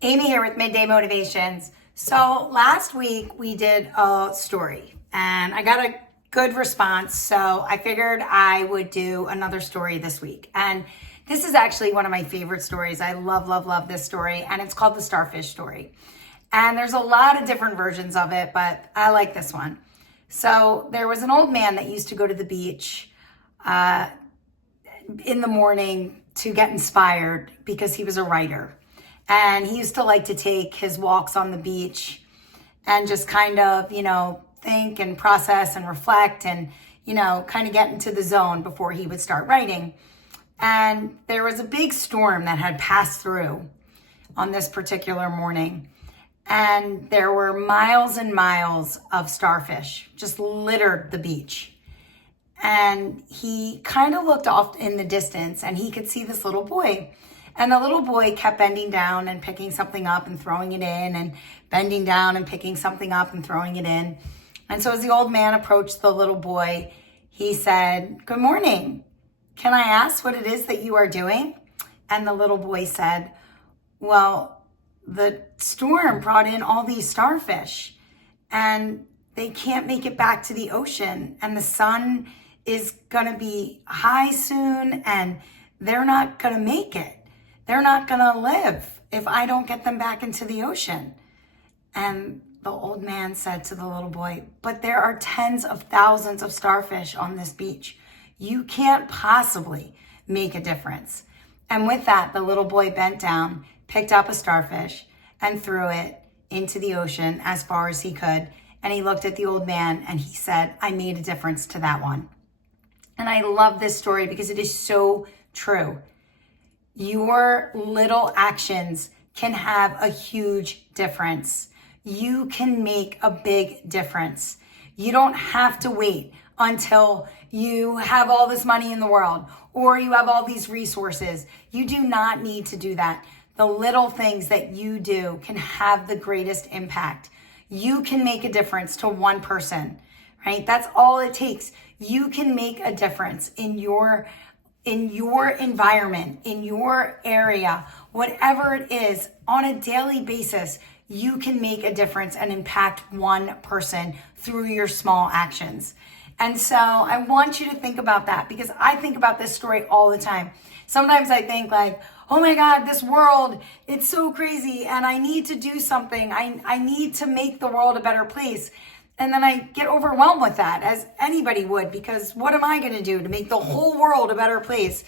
Amy here with Midday Motivations. So last week we did a story and I got a good response. So I figured I would do another story this week. And this is actually one of my favorite stories. I love this story. And it's called the Starfish Story. And there's a lot of different versions of it, but I like this one. So there was an old man that used to go to the beach in the morning to get inspired because he was a writer. And he used to like to take his walks on the beach and just kind of, think and process and reflect and, kind of get into the zone before he would start writing. And there was a big storm that had passed through on this particular morning. And there were miles and miles of starfish just littered the beach. And he kind of looked off in the distance and he could see this little boy. And the little boy kept bending down and picking something up and throwing it in and bending down and picking something up and throwing it in. And so as the old man approached the little boy, he said, "Good morning. Can I ask what it is that you are doing?" And the little boy said, "Well, the storm brought in all these starfish and they can't make it back to the ocean. And the sun is going to be high soon and they're not going to make it. They're not going to live if I don't get them back into the ocean." And the old man said to the little boy, "But there are tens of thousands of starfish on this beach. You can't possibly make a difference." And with that, the little boy bent down, picked up a starfish, and threw it into the ocean as far as he could. And he looked at the old man and he said, "I made a difference to that one." And I love this story because it is so true. Your little actions can have a huge difference. You can make a big difference. You don't have to wait until you have all this money in the world or you have all these resources. You do not need to do that. The little things that you do can have the greatest impact. You can make a difference to one person, right? That's all it takes. You can make a difference in your environment, in your area, whatever it is, on a daily basis. You can make a difference and impact one person through your small actions. And so I want you to think about that because I think about this story all the time. Sometimes I think like, oh my God, this world, it's so crazy and I need to do something. I need to make the world a better place. And then I get overwhelmed with that, as anybody would, because what am I going to do to make the whole world a better place?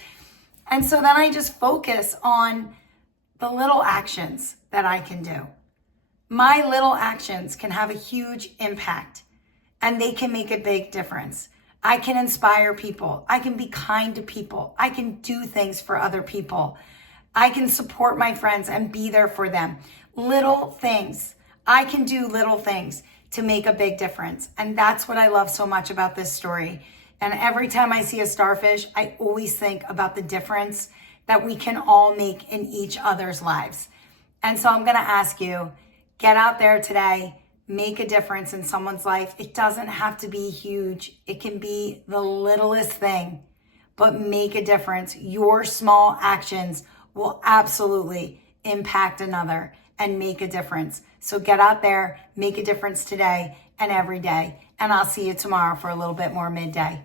And so then I just focus on the little actions that I can do. My little actions can have a huge impact and they can make a big difference. I can inspire people. I can be kind to people. I can do things for other people. I can support my friends and be there for them. Little things. I can do little things to make a big difference. And that's what I love so much about this story. And every time I see a starfish, I always think about the difference that we can all make in each other's lives. And so I'm going to ask you, get out there today, make a difference in someone's life. It doesn't have to be huge. It can be the littlest thing, but make a difference. Your small actions will absolutely impact another and make a difference. So get out there, make a difference today and every day. And I'll see you tomorrow for a little bit more Midday.